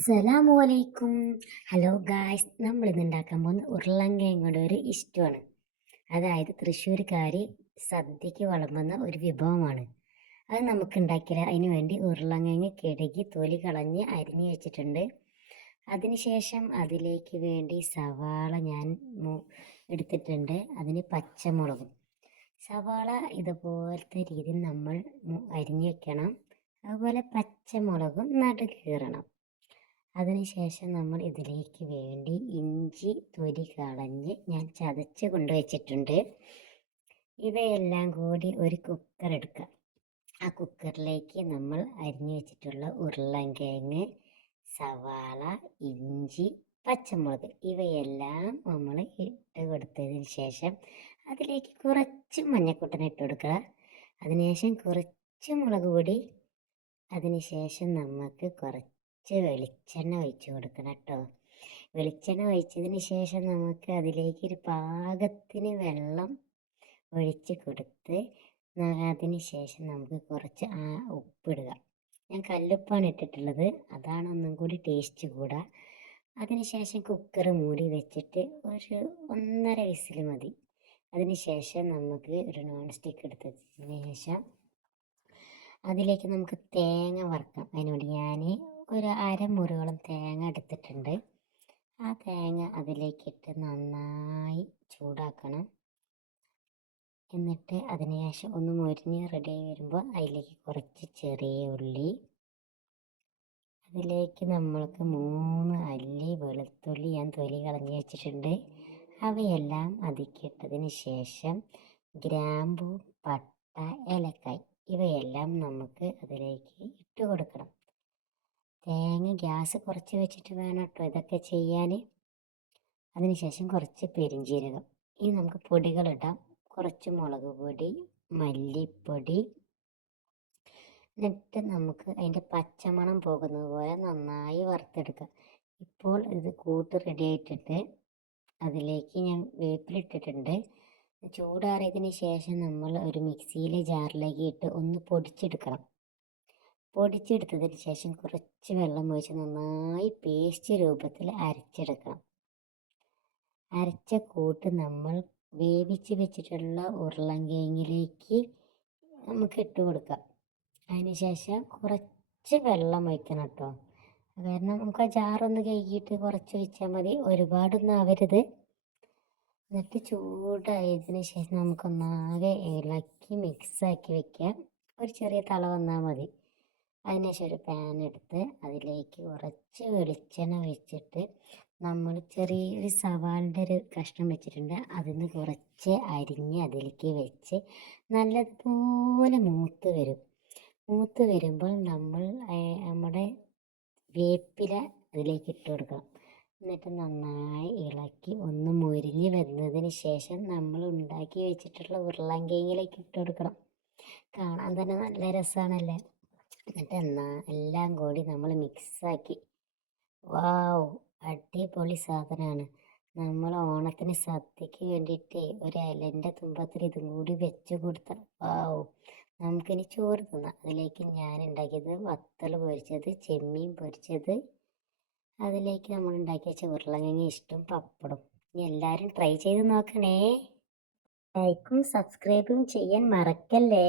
അസ്സലാമു അലൈക്കും hello guys നമ്മൾ ഇന്ന് ഉണ്ടാക്കാൻ പോകുന്ന ഉരുളങ്കിഴങ്ങയുടെ ഒരു ഇഷ്ടമാണ് അതായത് തൃശ്ശൂർക്കാർ സദ്യക്ക് വളമ്പുന്ന ഒരു വിഭവമാണ്. അത് നമുക്ക് ഉണ്ടാക്കിയാൽ അതിന് വേണ്ടി ഉരുളങ്ങ കിടകി തൊലി കളഞ്ഞ് അരിഞ്ഞു വെച്ചിട്ടുണ്ട്. അതിനുശേഷം അതിലേക്ക് വേണ്ടി സവാള ഞാൻ എടുത്തിട്ടുണ്ട്. അതിന് പച്ചമുളകും. സവാള ഇതുപോലത്തെ രീതിയിൽ നമ്മൾ അരിഞ്ഞു വെക്കണം. അതുപോലെ പച്ചമുളകും നടു കീറണം. അതിനുശേഷം നമ്മൾ ഇതിലേക്ക് വേണ്ടി ഇഞ്ചി തൊലി കളഞ്ഞ് ഞാൻ ചതച്ച് കൊണ്ടുവച്ചിട്ടുണ്ട് ഇവയെല്ലാം കൂടി ഒരു കുക്കർ എടുക്കുക. ആ കുക്കറിലേക്ക് നമ്മൾ അരിഞ്ഞു വെച്ചിട്ടുള്ള ഉരുളൻകിഴങ്ങ് സവാള ഇഞ്ചി പച്ചമുളക് ഇവയെല്ലാം നമ്മൾ ഇട്ട് കൊടുത്തതിന് ശേഷം അതിലേക്ക് കുറച്ച് മഞ്ഞക്കൂട്ടനെ ഇട്ട് കൊടുക്കുക. അതിനുശേഷം കുറച്ച് മുളക് പൊടി. അതിനുശേഷം നമുക്ക് കുറച്ച് വെളിച്ചെണ്ണ ഒഴിച്ച് കൊടുക്കണം കേട്ടോ. വെളിച്ചെണ്ണ ഒഴിച്ചതിന് ശേഷം നമുക്ക് അതിലേക്ക് ഒരു പാകത്തിന് വെള്ളം ഒഴിച്ച് കൊടുത്ത് അതിന് ശേഷം നമുക്ക് കുറച്ച് ഉപ്പിടുക. ഞാൻ കല്ലുപ്പാണ് ഇട്ടിട്ടുള്ളത്. അതാണ് ഒന്നും കൂടി ടേസ്റ്റ് കൂടുക അതിനുശേഷം കുക്കർ മൂടി വെച്ചിട്ട് ഒരു ഒന്നര വിസിൽ മതി. അതിനുശേഷം നമുക്ക് ഒരു നോൺ സ്റ്റിക്ക് എടുത്തതിന് ശേഷം അതിലേക്ക് നമുക്ക് തേങ്ങ വറുക്കാം. അതിനുവേണ്ടി ഞാൻ ഒരു അരമുറിയോളം തേങ്ങ എടുത്തിട്ടുണ്ട്. ആ തേങ്ങ അതിലേക്കിട്ട് നന്നായി ചൂടാക്കണം. എന്നിട്ട് അതിന് ശേഷം ഒന്ന് മൊരിഞ്ഞ് റെഡിയായി വരുമ്പോൾ അതിലേക്ക് കുറച്ച് ചെറിയ ഉള്ളി. അതിലേക്ക് നമ്മൾക്ക് മൂന്ന് അല്ലി വെളുത്തുള്ളി ഞാൻ തൊലി കളഞ്ഞ് വെച്ചിട്ടുണ്ട്. അവയെല്ലാം അതിക്കിട്ടതിന് ശേഷം ഗ്രാമ്പു പട്ട ഏലക്കായ് ഇവയെല്ലാം നമുക്ക് അതിലേക്ക് ഇട്ട് ഗ്യാസ് കുറച്ച് വെച്ചിട്ട് വേണം കേട്ടോ ഇതൊക്കെ ചെയ്യാൻ അതിനുശേഷം കുറച്ച് പെരിഞ്ജീരകം ഇനി നമുക്ക് പൊടികളിടാം കുറച്ച് മുളക് പൊടി മല്ലിപ്പൊടി. എന്നിട്ട് നമുക്ക് അതിന്റെ പച്ചമണം പോകുന്നത് പോലെ നന്നായി വറുത്തെടുക്കുക ഇപ്പോൾ ഇത് കൂട്ട് റെഡി ആയിട്ടിട്ട് അതിലേക്ക് ഞാൻ വേപ്പിലിട്ടിട്ടുണ്ട് ചൂടാറിയതിന് ശേഷം നമ്മൾ ഒരു മിക്സിയിലെ ജാറിലേക്ക് ഇട്ട് ഒന്ന് പൊടിച്ചെടുക്കണം. പൊടിച്ചെടുത്തതിന് ശേഷം കുറച്ച് വെള്ളം ഒഴിച്ച് നന്നായി പേസ്റ്റ് രൂപത്തിൽ അരച്ചെടുക്കണം. അരച്ച കൂട്ട് നമ്മൾ വേവിച്ച് വെച്ചിട്ടുള്ള ഉരുളങ്കിഴങ്ങിലേക്ക് നമുക്ക് ഇട്ട് കൊടുക്കാം. അതിന് ശേഷം കുറച്ച് വെള്ളം ഒഴിക്കണം കേട്ടോ. കാരണം നമുക്ക് ആ ജാറൊന്ന് കഴുകിയിട്ട് കുറച്ച് ഒഴിച്ചാൽ മതി. ഒരുപാടൊന്നും ആവരുത്. എന്നിട്ട് ചൂടായതിന് ശേഷം നമുക്കൊന്നാകെ ഇളക്കി മിക്സാക്കി വെക്കാം. ഒരു ചെറിയ തള വന്നാൽ മതി. അതിനുശേഷം ഒരു പാൻ എടുത്ത് അതിലേക്ക് കുറച്ച് വെളിച്ചെണ്ണ ഒഴിച്ചിട്ട് നമ്മൾ ചെറിയൊരു സവാളിന്റെ ഒരു കഷ്ണം വെച്ചിട്ടുണ്ട്. അതിൽ നിന്ന് കുറച്ച് അരിഞ്ഞ് അതിലേക്ക് വെച്ച് നല്ലതുപോലെ മൂത്ത് വരും. മൂത്ത് വരുമ്പോൾ നമ്മൾ നമ്മുടെ വേപ്പില അതിലേക്ക് ഇട്ട് കൊടുക്കണം. എന്നിട്ട് നന്നായി ഇളക്കി ഒന്ന് മുരിഞ്ഞ് വരുന്നതിന് ശേഷം നമ്മൾ ഉണ്ടാക്കി വെച്ചിട്ടുള്ള ഉരുളൻകിഴങ്ങിലേക്ക് ഇട്ട് കൊടുക്കണം. കാണാൻ തന്നെ നല്ല രസമാണല്ലേ എന്നിട്ട് എന്നാ എല്ലാം കൂടി നമ്മൾ മിക്സാക്കി. വാവ് അടിപൊളി സാധനമാണ് നമ്മൾ ഓണത്തിന് സദ്യക്ക് വേണ്ടിയിട്ട് ഒരു ഇലന്റെ തുമ്പത്തിൽ ഇതും കൂടി വെച്ച് കൊടുത്ത വാവ് നമുക്കിനി ചോറ് തിന്നാം. അതിലേക്ക് ഞാൻ ഉണ്ടാക്കിയത് വത്തൽ പൊരിച്ചത് ചെമ്മീൻ പൊരിച്ചത്. അതിലേക്ക് നമ്മൾ ഉണ്ടാക്കിയ ഉരുളക്കിഴങ്ങ് ഇഷ്ടം പപ്പടും. ഇനി എല്ലാവരും ട്രൈ ചെയ്ത് നോക്കണേ. ലൈക്കും സബ്സ്ക്രൈബും ചെയ്യാൻ മറക്കല്ലേ?